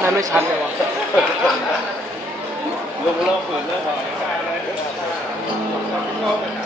ไม่ไม่ชัดเลยวะลงโลกฝืนเรื่องอ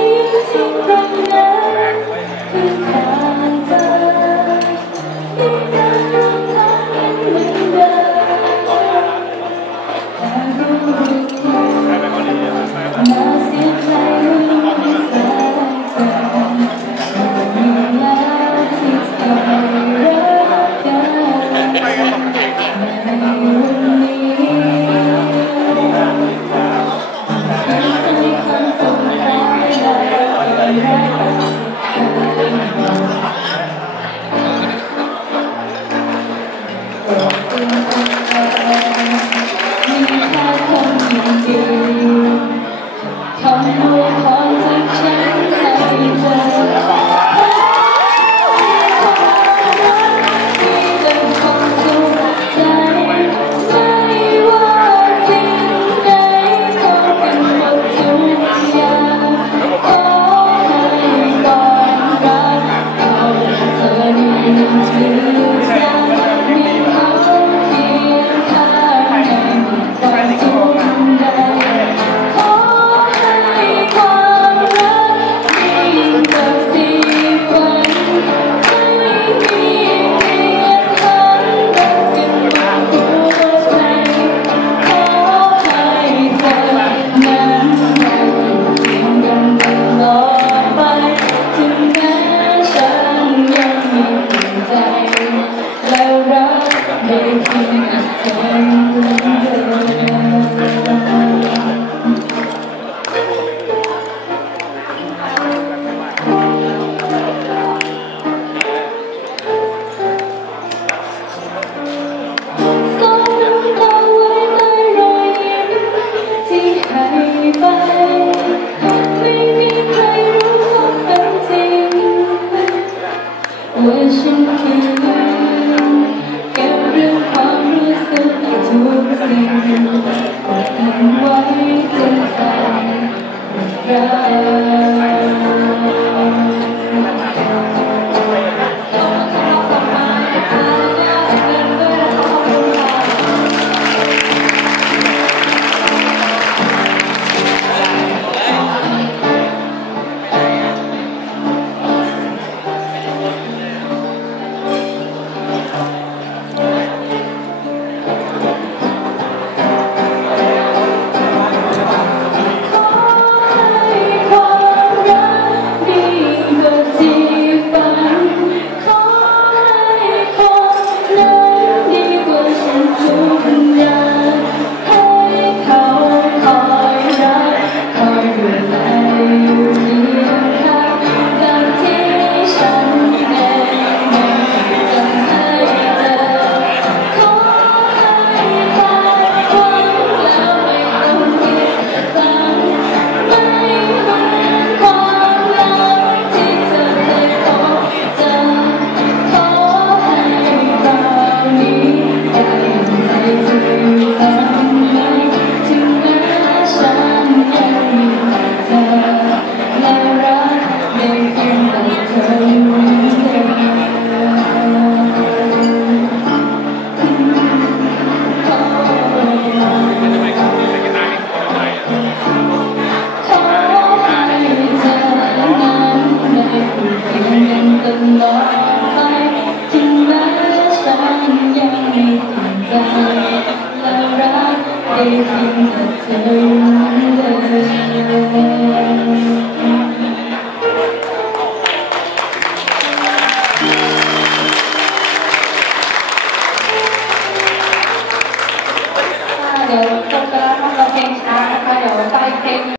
God. Amém.